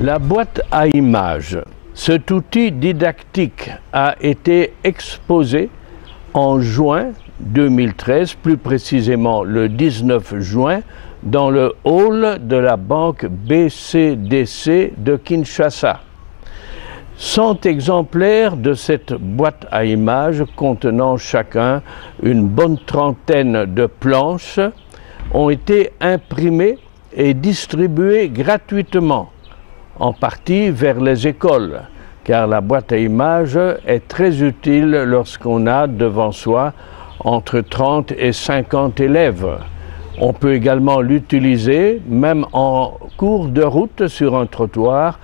La boîte à images, cet outil didactique a été exposé en juin 2013, plus précisément le 19 juin, dans le hall de la banque BCDC de Kinshasa. 100 exemplaires de cette boîte à images contenant chacun une bonne trentaine de planches ont été imprimés et distribués gratuitement, en partie vers les écoles, car la boîte à images est très utile lorsqu'on a devant soi entre 30 et 50 élèves. On peut également l'utiliser même en cours de route sur un trottoir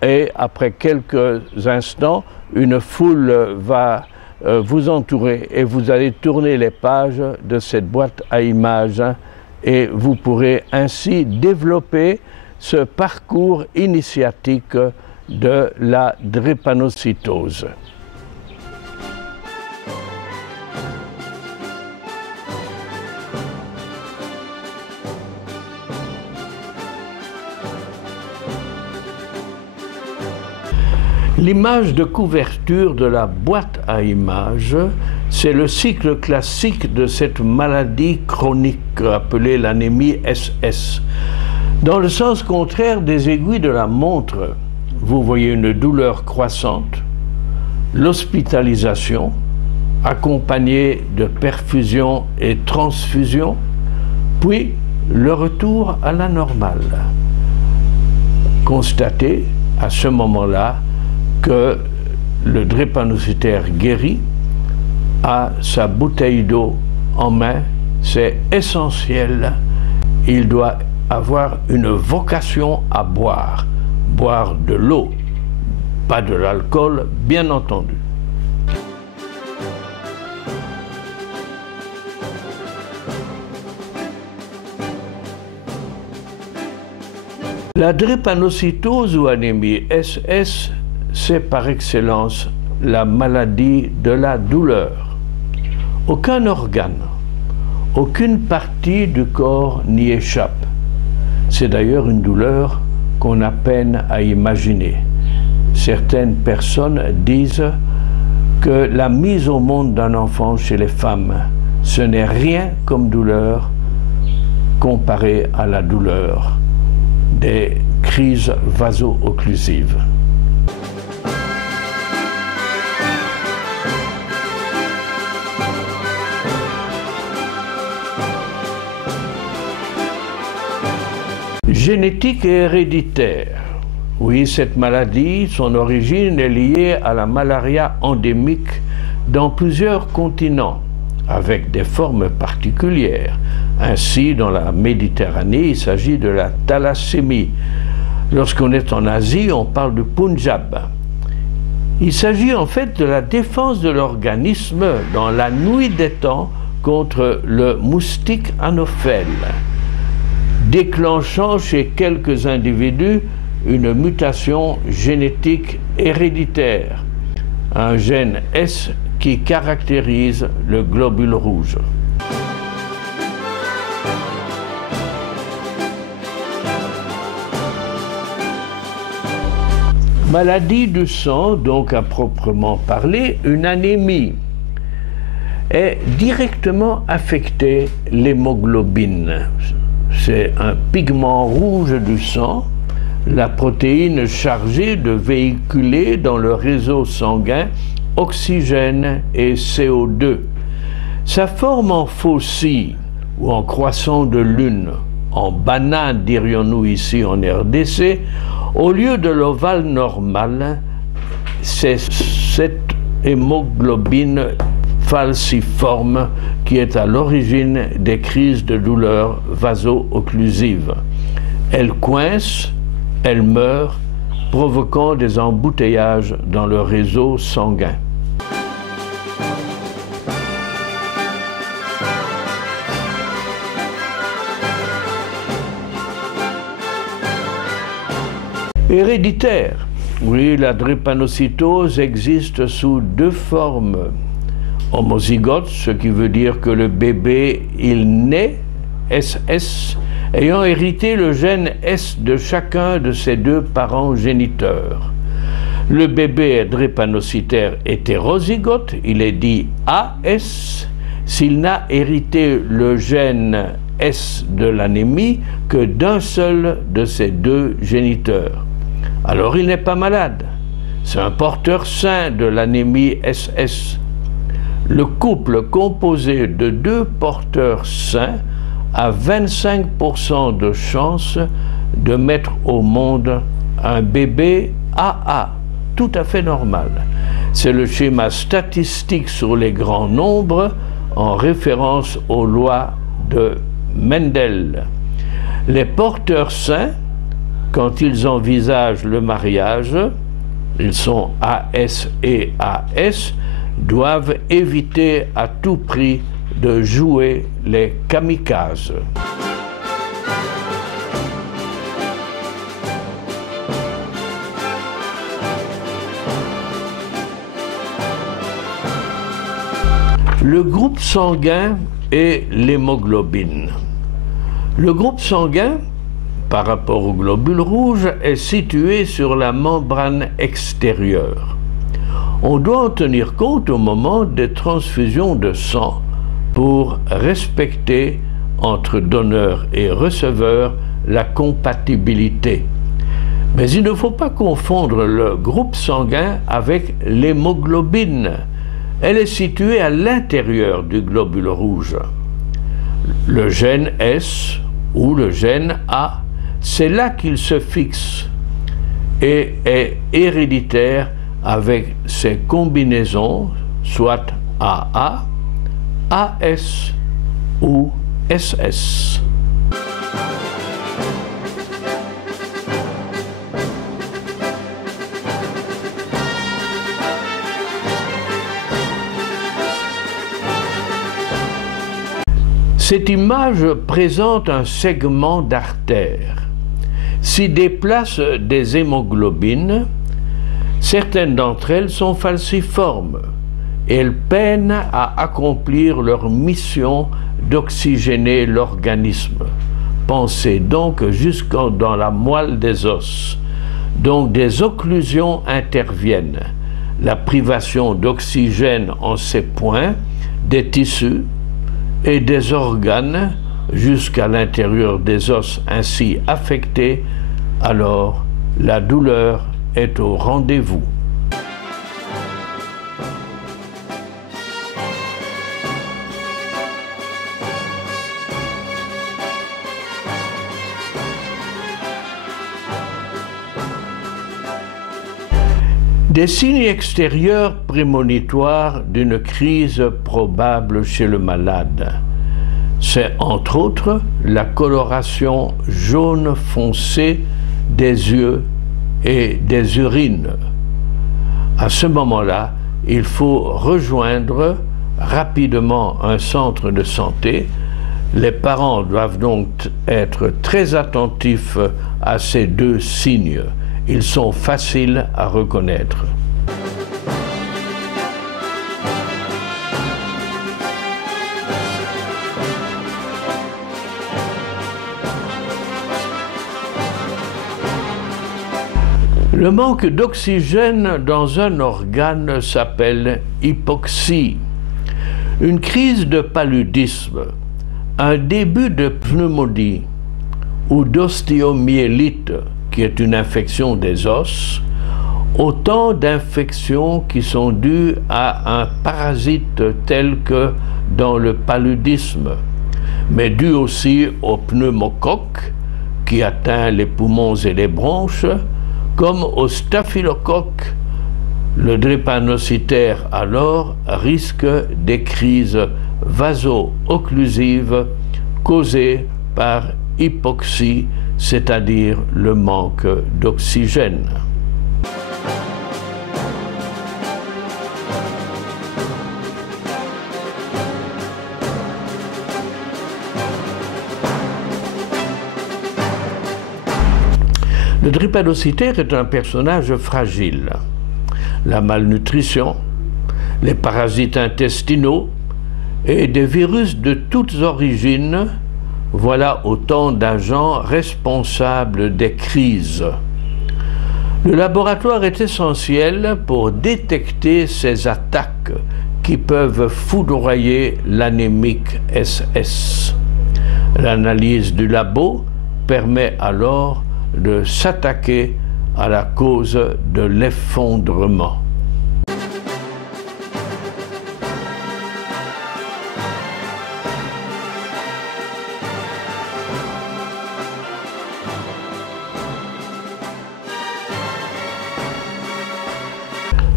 et après quelques instants, une foule va vous entourer et vous allez tourner les pages de cette boîte à images et vous pourrez ainsi développer ce parcours initiatique de la drépanocytose. L'image de couverture de la boîte à images, c'est le cycle classique de cette maladie chronique appelée l'anémie SS. Dans le sens contraire des aiguilles de la montre, vous voyez une douleur croissante, l'hospitalisation, accompagnée de perfusion et transfusion, puis le retour à la normale. Constatez à ce moment-là que le drépanocytaire guéri a sa bouteille d'eau en main, c'est essentiel. Il doit avoir une vocation à boire. Boire de l'eau, pas de l'alcool, bien entendu. La drépanocytose ou anémie SS, c'est par excellence la maladie de la douleur. Aucun organe, aucune partie du corps n'y échappe. C'est d'ailleurs une douleur qu'on a peine à imaginer. Certaines personnes disent que la mise au monde d'un enfant chez les femmes, ce n'est rien comme douleur comparée à la douleur des crises vaso-occlusives. Génétique et héréditaire. Oui, cette maladie, son origine est liée à la malaria endémique dans plusieurs continents, avec des formes particulières. Ainsi, dans la Méditerranée, il s'agit de la thalassémie. Lorsqu'on est en Asie, on parle du Punjab. Il s'agit en fait de la défense de l'organisme dans la nuit des temps contre le moustique anophèle, déclenchant chez quelques individus une mutation génétique héréditaire, un gène S qui caractérise le globule rouge. Maladie du sang, donc à proprement parler, une anémie est directement affectée l'hémoglobine. C'est un pigment rouge du sang, la protéine chargée de véhiculer dans le réseau sanguin oxygène et CO2. Sa forme en faucille ou en croissant de lune, en banane dirions-nous ici en RDC, au lieu de l'ovale normal, c'est cette hémoglobine falciforme qui est à l'origine des crises de douleur vaso-occlusive. Elle coince, elle meurt, provoquant des embouteillages dans le réseau sanguin. Héréditaire. Oui, la drépanocytose existe sous deux formes. Homozygote, ce qui veut dire que le bébé, il naît SS, ayant hérité le gène S de chacun de ses deux parents géniteurs. Le bébé est drépanocytaire hétérozygote, il est dit AS, s'il n'a hérité le gène S de l'anémie que d'un seul de ses deux géniteurs. Alors il n'est pas malade, c'est un porteur sain de l'anémie SS. Le couple composé de deux porteurs sains a 25% de chance de mettre au monde un bébé AA, tout à fait normal. C'est le schéma statistique sur les grands nombres en référence aux lois de Mendel. Les porteurs sains, quand ils envisagent le mariage, ils sont AS et AS, doivent éviter à tout prix de jouer les kamikazes. Le groupe sanguin et l'hémoglobine. Le groupe sanguin, par rapport au globule rouge, est situé sur la membrane extérieure. On doit en tenir compte au moment des transfusions de sang pour respecter entre donneur et receveur la compatibilité. Mais il ne faut pas confondre le groupe sanguin avec l'hémoglobine. Elle est située à l'intérieur du globule rouge. Le gène S ou le gène A, c'est là qu'il se fixe et est héréditaire avec ses combinaisons, soit AA, AS ou SS. Cette image présente un segment d'artère. S'y déplacent des hémoglobines. Certaines d'entre elles sont falciformes et elles peinent à accomplir leur mission d'oxygéner l'organisme. Pensez donc jusque dans la moelle des os. Donc des occlusions interviennent. La privation d'oxygène en ces points, des tissus et des organes jusqu'à l'intérieur des os ainsi affectés, alors la douleur est au rendez-vous. Des signes extérieurs prémonitoires d'une crise probable chez le malade. C'est entre autres la coloration jaune foncé des yeux et des urines. À ce moment-là, il faut rejoindre rapidement un centre de santé. Les parents doivent donc être très attentifs à ces deux signes. Ils sont faciles à reconnaître. Le manque d'oxygène dans un organe s'appelle hypoxie. Une crise de paludisme, un début de pneumonie ou d'ostéomyélite, qui est une infection des os, autant d'infections qui sont dues à un parasite tel que dans le paludisme, mais dues aussi au pneumocoque qui atteint les poumons et les bronches, comme au staphylocoque. Le drépanocytaire alors risque des crises vaso-occlusives causées par hypoxie, c'est-à-dire le manque d'oxygène. Le drépanocytaire est un personnage fragile. La malnutrition, les parasites intestinaux et des virus de toutes origines Voilà autant d'agents responsables des crises. Le laboratoire est essentiel pour détecter ces attaques qui peuvent foudroyer l'anémique SS. L'analyse du labo permet alors de s'attaquer à la cause de l'effondrement.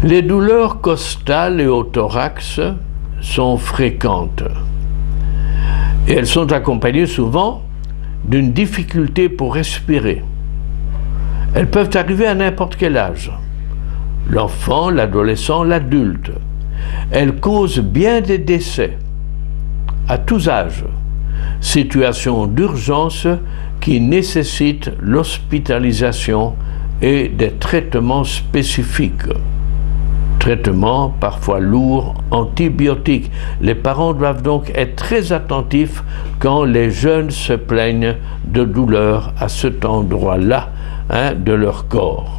Les douleurs costales et au thorax sont fréquentes et elles sont accompagnées souvent d'une difficulté pour respirer. Elles peuvent arriver à n'importe quel âge, l'enfant, l'adolescent, l'adulte. Elles causent bien des décès à tous âges, situation d'urgence qui nécessite l'hospitalisation et des traitements spécifiques. Traitements parfois lourds, antibiotiques. Les parents doivent donc être très attentifs quand les jeunes se plaignent de douleurs à cet endroit-là de leur corps.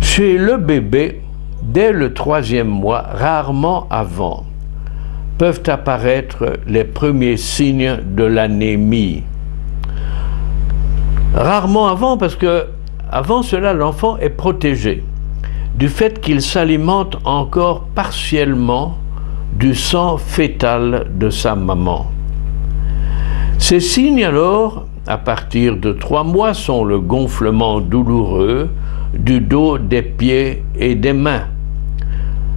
Chez le bébé, dès le 3e mois, rarement avant, peuvent apparaître les premiers signes de l'anémie. Rarement avant, parce que avant cela, l'enfant est protégé du fait qu'il s'alimente encore partiellement du sang fœtal de sa maman. Ces signes alors, à partir de 3 mois, sont le gonflement douloureux du dos, des pieds et des mains,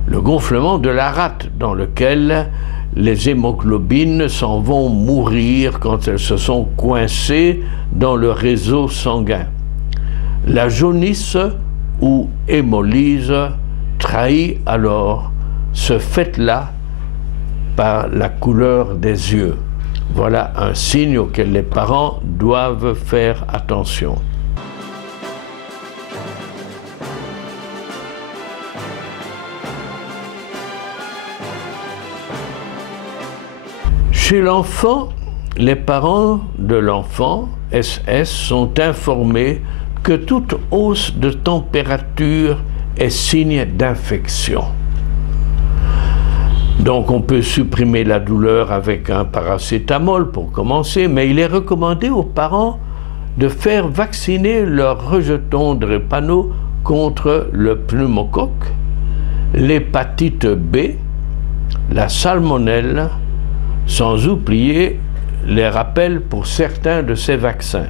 le gonflement de la rate dans lequel les hémoglobines s'en vont mourir quand elles se sont coincées dans le réseau sanguin. La jaunisse ou hémolyse trahit alors ce fait-là par la couleur des yeux. Voilà un signe auquel les parents doivent faire attention. Chez l'enfant, les parents de l'enfant, SS, sont informés que toute hausse de température est signe d'infection. Donc on peut supprimer la douleur avec un paracétamol pour commencer, mais il est recommandé aux parents de faire vacciner leurs rejetons drépano contre le pneumocoque, l'hépatite B, la salmonelle, sans oublier les rappels pour certains de ces vaccins.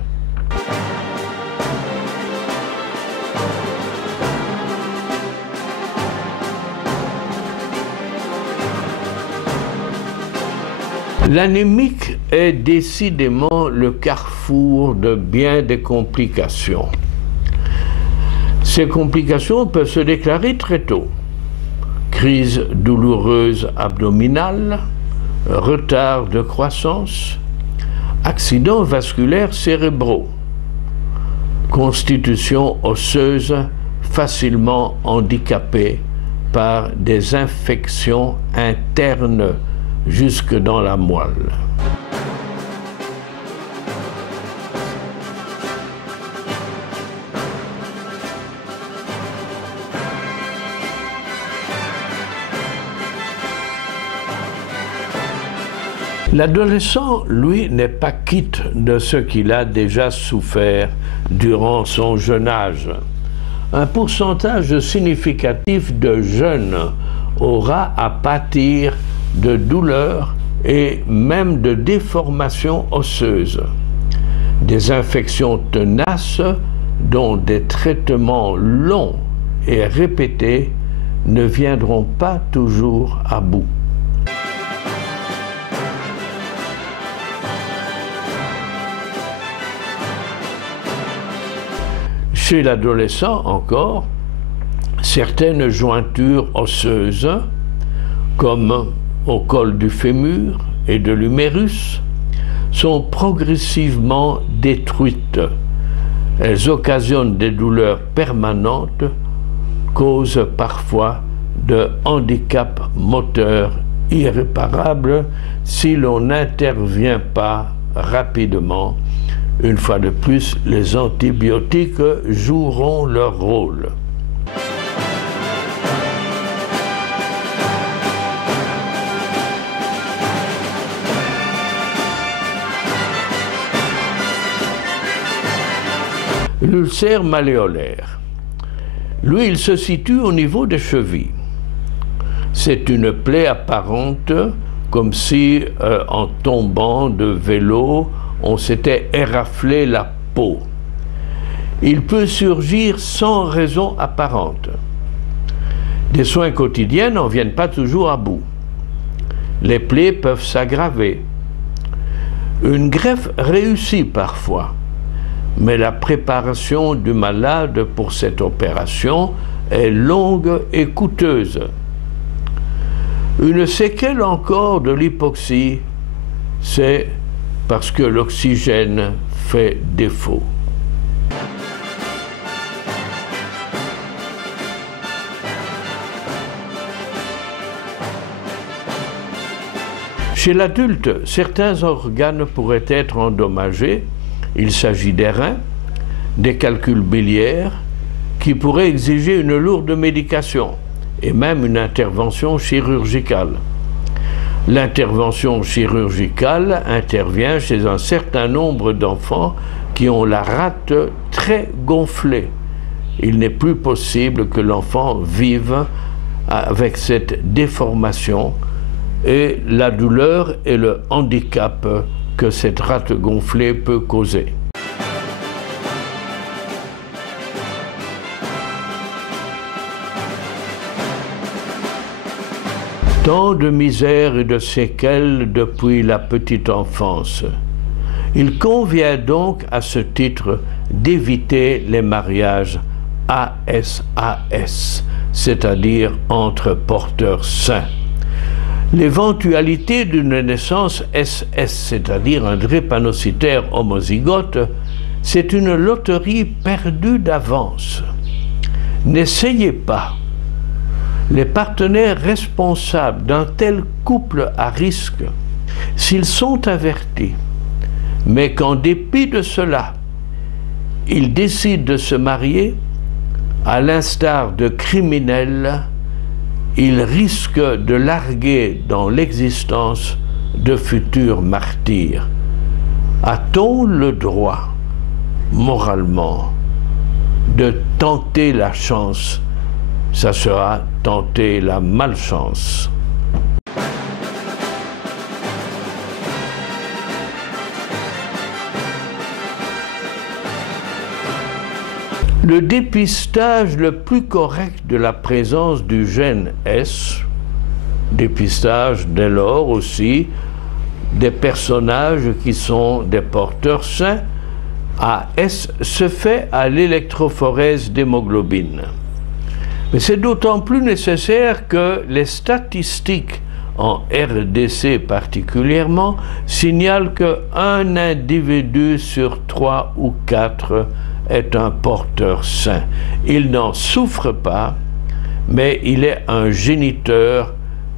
L'anémique est décidément le carrefour de bien des complications. Ces complications peuvent se déclarer très tôt. Crise douloureuse abdominale, retard de croissance, accidents vasculaires cérébraux, constitution osseuse facilement handicapée par des infections internes jusque dans la moelle. L'adolescent, lui, n'est pas quitte de ce qu'il a déjà souffert durant son jeune âge. Un pourcentage significatif de jeunes aura à pâtir de douleurs et même de déformations osseuses, des infections tenaces dont des traitements longs et répétés ne viendront pas toujours à bout. Chez l'adolescent encore, certaines jointures osseuses, comme au col du fémur et de l'humérus, sont progressivement détruites, Elles occasionnent des douleurs permanentes, causent parfois de handicaps moteurs irréparables si l'on n'intervient pas rapidement. Une fois de plus, les antibiotiques joueront leur rôle. L'ulcère malléolaire, lui, il se situe au niveau des chevilles. C'est une plaie apparente, comme si, en tombant de vélo, on s'était éraflé la peau. Il peut surgir sans raison apparente. Des soins quotidiens n'en viennent pas toujours à bout. Les plaies peuvent s'aggraver. Une greffe réussit parfois, mais la préparation du malade pour cette opération est longue et coûteuse. Une séquelle encore de l'hypoxie, c'est parce que l'oxygène fait défaut. Chez l'adulte, certains organes pourraient être endommagés. Il s'agit des reins, des calculs biliaires, qui pourraient exiger une lourde médication et même une intervention chirurgicale. L'intervention chirurgicale intervient chez un certain nombre d'enfants qui ont la rate très gonflée. Il n'est plus possible que l'enfant vive avec cette déformation et la douleur et le handicap que cette rate gonflée peut causer. Tant de misères et de séquelles depuis la petite enfance. Il convient donc à ce titre d'éviter les mariages AS-AS, c'est-à-dire entre porteurs sains. L'éventualité d'une naissance SS, c'est-à-dire un drépanocytaire homozygote, c'est une loterie perdue d'avance. N'essayez pas. Les partenaires responsables d'un tel couple à risque, s'ils sont avertis, mais qu'en dépit de cela, ils décident de se marier, à l'instar de criminels, ils risquent de larguer dans l'existence de futurs martyrs. A-t-on le droit, moralement, de tenter la chance? Ça sera tenter la malchance. Le dépistage le plus correct de la présence du gène S, dépistage dès lors aussi des personnages qui sont des porteurs sains, AS, se fait à l'électrophorèse d'hémoglobine. Mais c'est d'autant plus nécessaire que les statistiques, en RDC particulièrement, signalent qu'un individu sur 3 ou 4 est un porteur sain. Il n'en souffre pas, mais il est un géniteur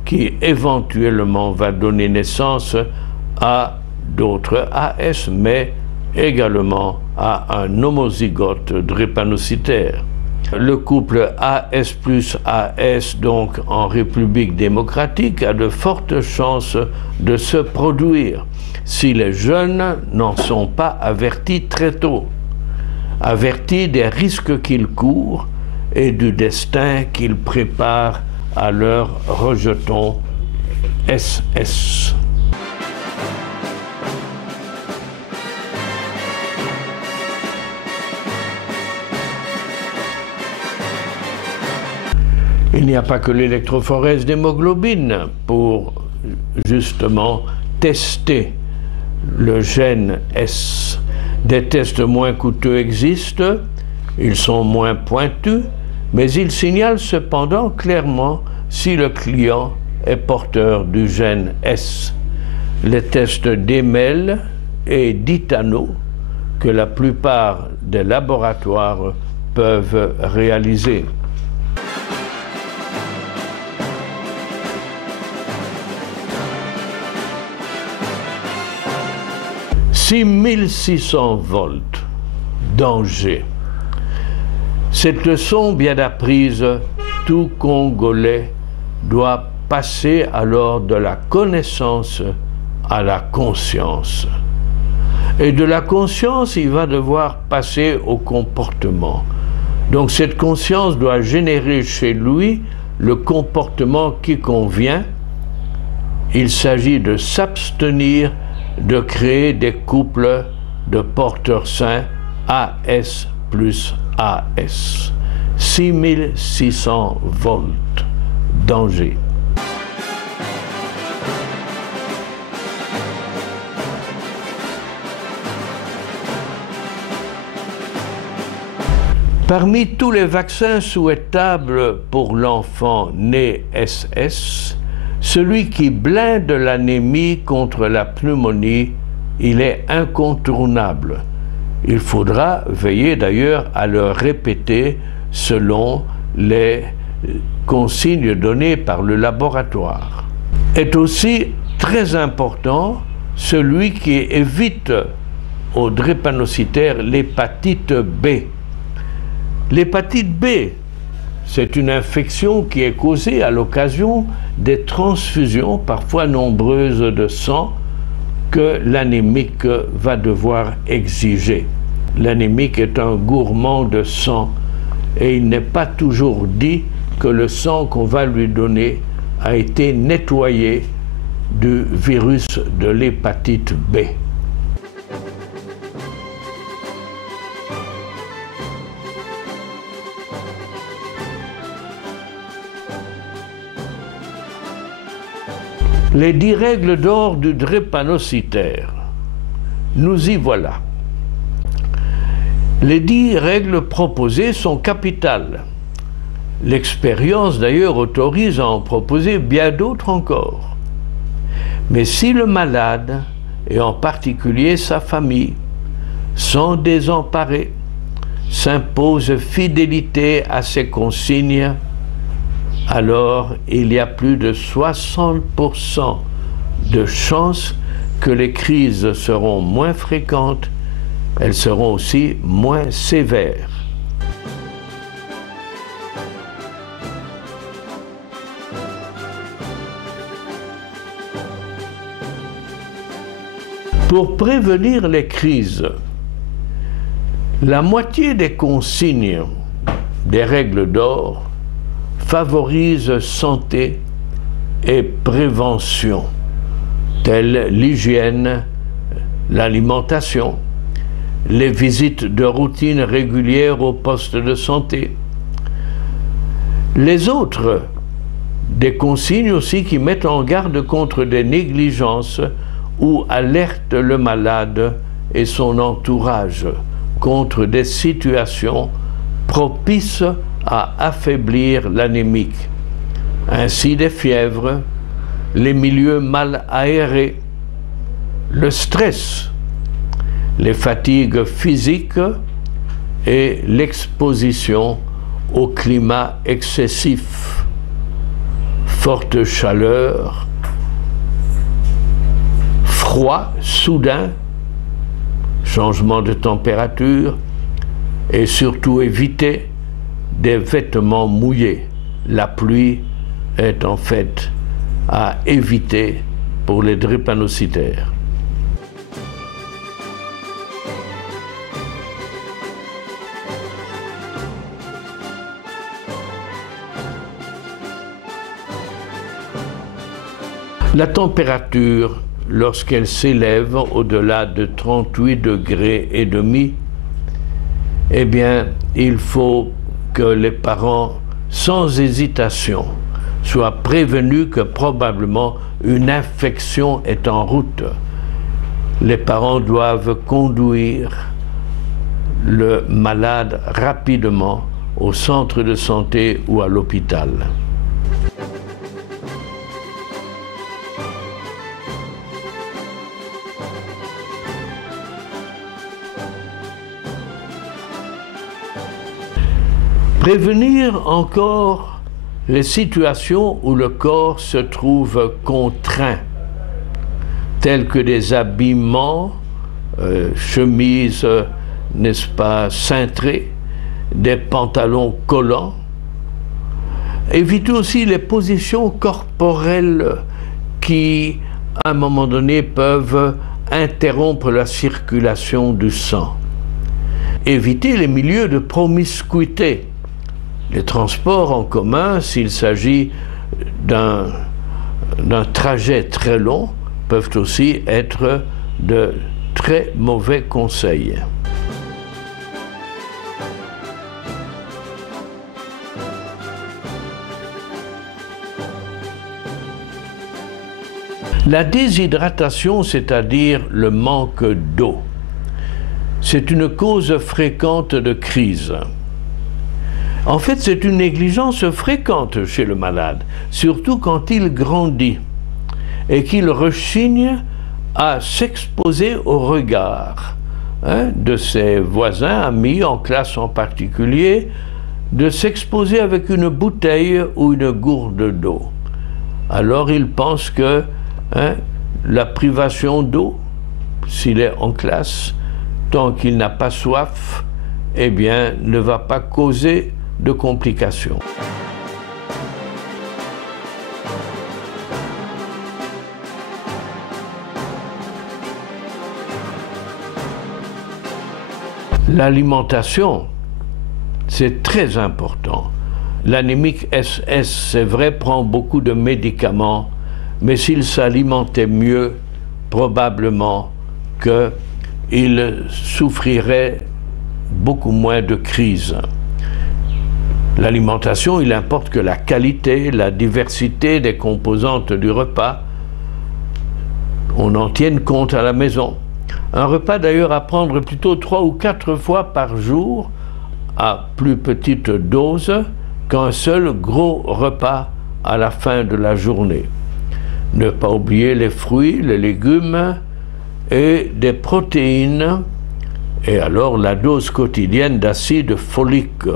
qui éventuellement va donner naissance à d'autres AS, mais également à un homozygote drépanocytaire. Le couple AS plus AS, donc en République démocratique, a de fortes chances de se produire si les jeunes n'en sont pas avertis très tôt, avertis des risques qu'ils courent et du destin qu'ils préparent à leur rejeton SS. Il n'y a pas que l'électrophorèse d'hémoglobine pour justement tester le gène S. Des tests moins coûteux existent, ils sont moins pointus, mais ils signalent cependant clairement si le client est porteur du gène S. Les tests d'Emel et d'Itano que la plupart des laboratoires peuvent réaliser. « 6600 volts, danger. Cette leçon bien apprise, tout Congolais doit passer alors de la connaissance à la conscience. Et de la conscience, il va devoir passer au comportement. Donc cette conscience doit générer chez lui le comportement qui convient. Il s'agit de s'abstenir de créer des couples de porteurs sains AS plus AS. 6600 volts. Danger. Parmi tous les vaccins souhaitables pour l'enfant né SS, celui qui blinde l'anémie contre la pneumonie, il est incontournable. Il faudra veiller d'ailleurs à le répéter selon les consignes données par le laboratoire. Est aussi très important celui qui évite aux drépanocytaires l'hépatite B. L'hépatite B, c'est une infection qui est causée à l'occasion des transfusions, parfois nombreuses, de sang que l'anémique va devoir exiger. L'anémique est un gourmand de sang et il n'est pas toujours dit que le sang qu'on va lui donner a été nettoyé du virus de l'hépatite B. Les 10 règles d'or du drépanocytaire. Nous y voilà. Les 10 règles proposées sont capitales. L'expérience d'ailleurs autorise à en proposer bien d'autres encore. Mais si le malade, et en particulier sa famille, sans désemparés, s'impose fidélité à ces consignes, alors il y a plus de 60% de chances que les crises seront moins fréquentes, elles seront aussi moins sévères. Pour prévenir les crises, la moitié des consignes des règles d'or favorise santé et prévention, telles l'hygiène, l'alimentation, les visites de routine régulières au poste de santé. Les autres, des consignes aussi qui mettent en garde contre des négligences ou alertent le malade et son entourage contre des situations propices à affaiblir l'anémique. Ainsi des fièvres, les milieux mal aérés, le stress, les fatigues physiques et l'exposition au climat excessif, forte chaleur, froid soudain, changement de température et surtout éviter des vêtements mouillés. La pluie est en fait à éviter pour les drépanocytaires. La température, lorsqu'elle s'élève au-delà de 38 degrés et demi, eh bien, il faut que les parents, sans hésitation, soient prévenus que probablement une infection est en route. Les parents doivent conduire le malade rapidement au centre de santé ou à l'hôpital. Prévenir encore les situations où le corps se trouve contraint, tels que des habillements, chemises, n'est-ce pas, cintrées, des pantalons collants. Éviter aussi les positions corporelles qui, à un moment donné, peuvent interrompre la circulation du sang. Éviter les milieux de promiscuité. Les transports en commun, s'il s'agit d'un trajet très long, peuvent aussi être de très mauvais conseils. La déshydratation, c'est-à-dire le manque d'eau, c'est une cause fréquente de crise. En fait, c'est une négligence fréquente chez le malade, surtout quand il grandit et qu'il rechigne à s'exposer au regard de ses voisins, amis, en classe en particulier, de s'exposer avec une bouteille ou une gourde d'eau. Alors il pense que la privation d'eau, s'il est en classe, tant qu'il n'a pas soif, eh bien, ne va pas causer de complications. L'alimentation, c'est très important. L'anémique SS, c'est vrai, prend beaucoup de médicaments, mais s'il s'alimentait mieux, probablement qu'il souffrirait beaucoup moins de crises. L'alimentation, il importe que la qualité, la diversité des composantes du repas, on en tienne compte à la maison. Un repas d'ailleurs à prendre plutôt 3 ou 4 fois par jour, à plus petite dose, qu'un seul gros repas à la fin de la journée. Ne pas oublier les fruits, les légumes et des protéines, et alors la dose quotidienne d'acide folique.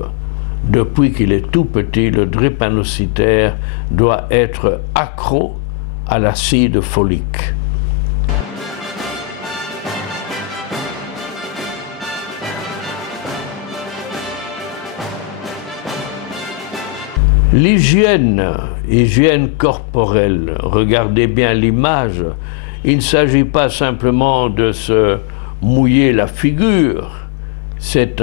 Depuis qu'il est tout petit, le drépanocytaire doit être accro à l'acide folique. L'hygiène, hygiène corporelle, regardez bien l'image, il ne s'agit pas simplement de se mouiller la figure, c'est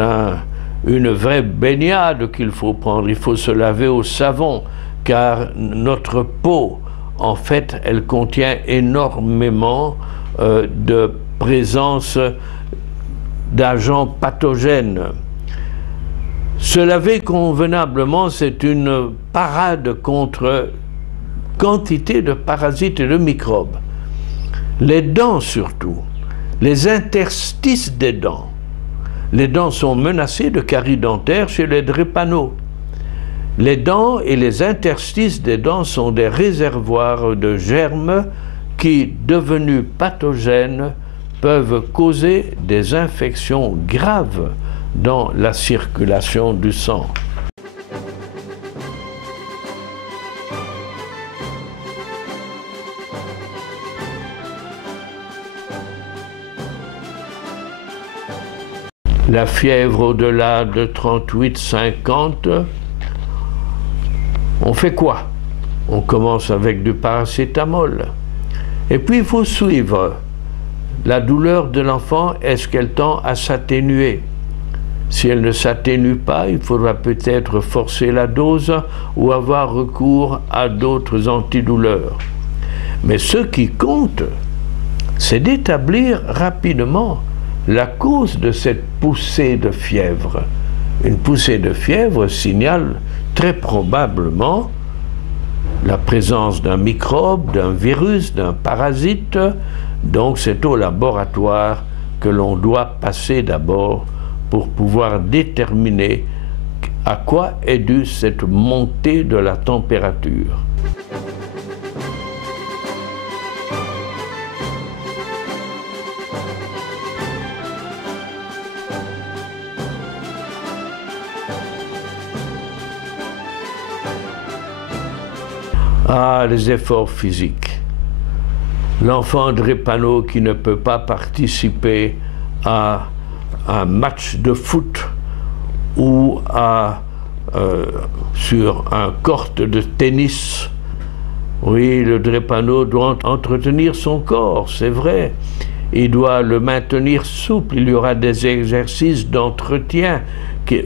une vraie baignade qu'il faut prendre, il faut se laver au savon, car notre peau, en fait, elle contient énormément de présence d'agents pathogènes. Se laver convenablement, c'est une parade contre quantité de parasites et de microbes. Les dents surtout, les interstices des dents. Les dents sont menacées de caries dentaires chez les drépano. Les dents et les interstices des dents sont des réservoirs de germes qui, devenus pathogènes, peuvent causer des infections graves dans la circulation du sang. La fièvre au-delà de 38-50, on fait quoi? On commence avec du paracétamol. Et puis il faut suivre. La douleur de l'enfant, est-ce qu'elle tend à s'atténuer? Si elle ne s'atténue pas, il faudra peut-être forcer la dose ou avoir recours à d'autres antidouleurs. Mais ce qui compte, c'est d'établir rapidement la cause de cette poussée de fièvre. Une poussée de fièvre signale très probablement la présence d'un microbe, d'un virus, d'un parasite. Donc c'est au laboratoire que l'on doit passer d'abord pour pouvoir déterminer à quoi est due cette montée de la température. Ah, les efforts physiques. L'enfant drépano qui ne peut pas participer à un match de foot ou sur un court de tennis. Oui, le drépano doit entretenir son corps, c'est vrai. Il doit le maintenir souple. Il y aura des exercices d'entretien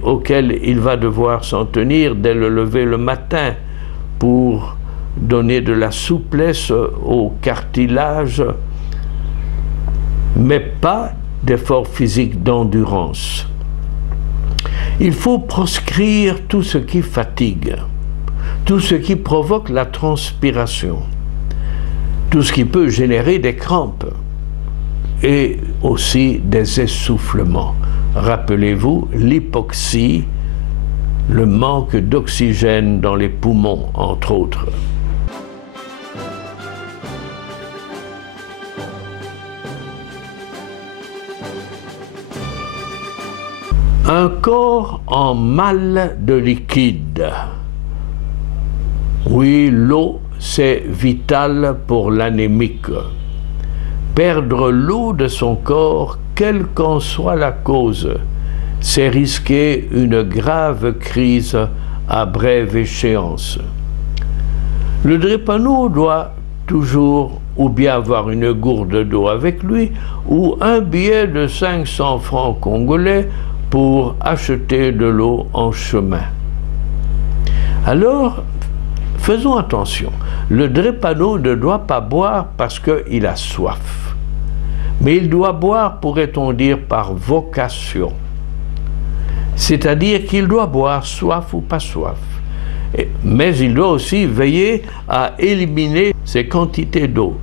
auxquels il va devoir s'en tenir dès le lever le matin pour donner de la souplesse au cartilage, mais pas d'effort physique d'endurance. Il faut proscrire tout ce qui fatigue, tout ce qui provoque la transpiration, tout ce qui peut générer des crampes et aussi des essoufflements. Rappelez-vous, l'hypoxie, le manque d'oxygène dans les poumons, entre autres. Un corps en mal de liquide. Oui, l'eau, c'est vital pour l'anémique. Perdre l'eau de son corps, quelle qu'en soit la cause, c'est risquer une grave crise à brève échéance. Le drépano doit toujours ou bien avoir une gourde d'eau avec lui ou un billet de 500 francs congolais pour acheter de l'eau en chemin. Alors, faisons attention. Le drépano ne doit pas boire parce qu'il a soif. Mais il doit boire, pourrait-on dire, par vocation. C'est-à-dire qu'il doit boire soif ou pas soif. Mais il doit aussi veiller à éliminer ses quantités d'eau,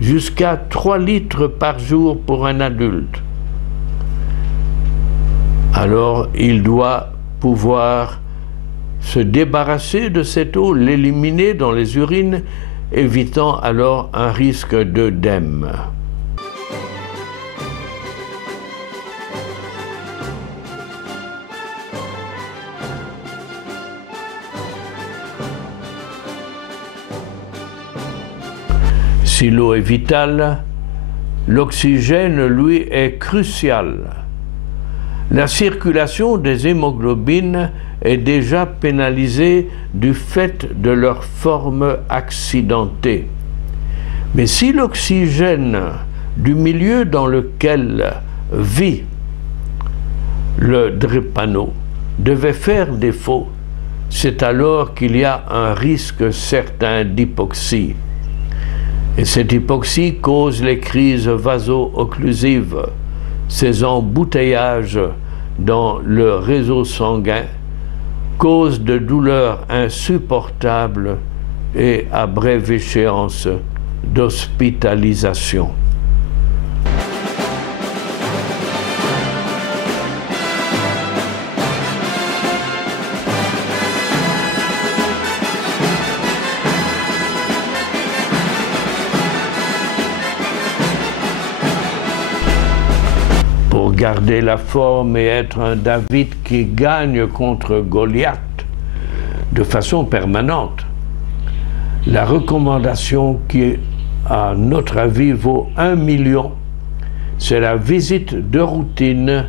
jusqu'à 3 litres par jour pour un adulte. Alors, il doit pouvoir se débarrasser de cette eau, l'éliminer dans les urines, évitant alors un risque d'œdème. Si l'eau est vitale, l'oxygène, lui, est crucial. La circulation des hémoglobines est déjà pénalisée du fait de leur forme accidentée. Mais si l'oxygène du milieu dans lequel vit le drépano devait faire défaut, c'est alors qu'il y a un risque certain d'hypoxie. Et cette hypoxie cause les crises vaso-occlusives, ces embouteillages dans le réseau sanguin, cause de douleurs insupportables et à brève échéance d'hospitalisation. Pour garder la forme et être un David qui gagne contre Goliath de façon permanente, la recommandation qui, à notre avis, vaut 1 million, c'est la visite de routine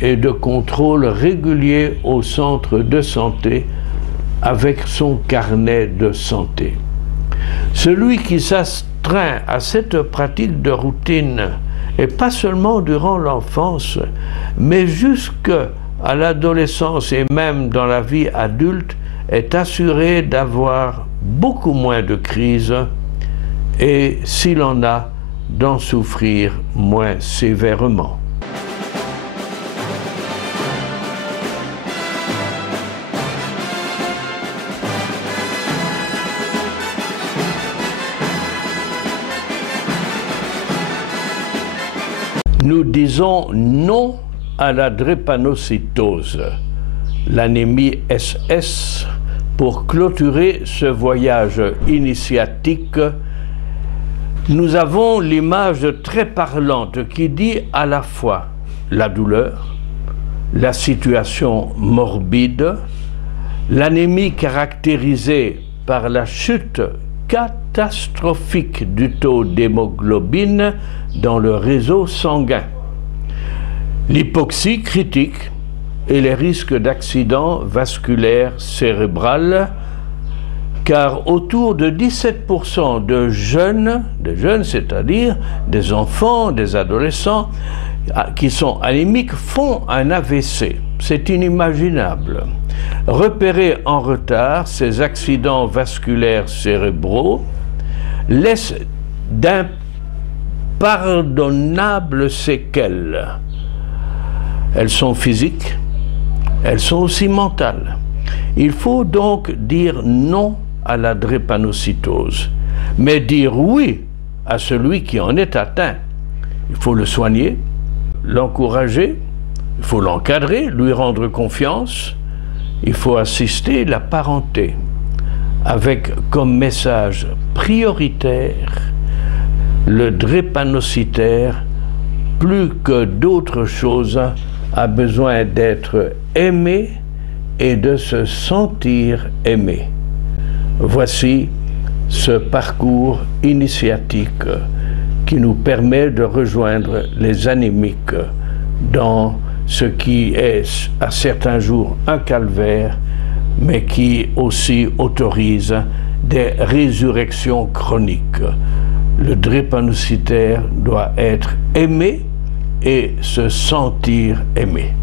et de contrôle régulier au centre de santé avec son carnet de santé. Celui qui s'astreint à cette pratique de routine, et pas seulement durant l'enfance, mais jusqu'à l'adolescence et même dans la vie adulte, est assuré d'avoir beaucoup moins de crises et, s'il en a, d'en souffrir moins sévèrement. Nous disons non à la drépanocytose, l'anémie SS, pour clôturer ce voyage initiatique. Nous avons l'image très parlante qui dit à la fois la douleur, la situation morbide, l'anémie caractérisée par la chute catastrophique du taux d'hémoglobine dans le réseau sanguin, l'hypoxie critique et les risques d'accident vasculaire cérébral, car autour de 17% de jeunes, c'est-à-dire des enfants, des adolescents, qui sont anémiques, font un AVC. C'est inimaginable. Repérer en retard ces accidents vasculaires cérébraux laisse d'impardonnables séquelles. Elles sont physiques, elles sont aussi mentales. Il faut donc dire non à la drépanocytose, mais dire oui à celui qui en est atteint. Il faut le soigner, l'encourager, il faut l'encadrer, lui rendre confiance, il faut assister la parenté, avec comme message prioritaire le drépanocytaire, plus que d'autres choses, a besoin d'être aimé et de se sentir aimé. Voici ce parcours initiatique qui nous permet de rejoindre les anémiques dans ce qui est à certains jours un calvaire, mais qui aussi autorise des résurrections chroniques. Le drépanocytaire doit être aimé et se sentir aimé.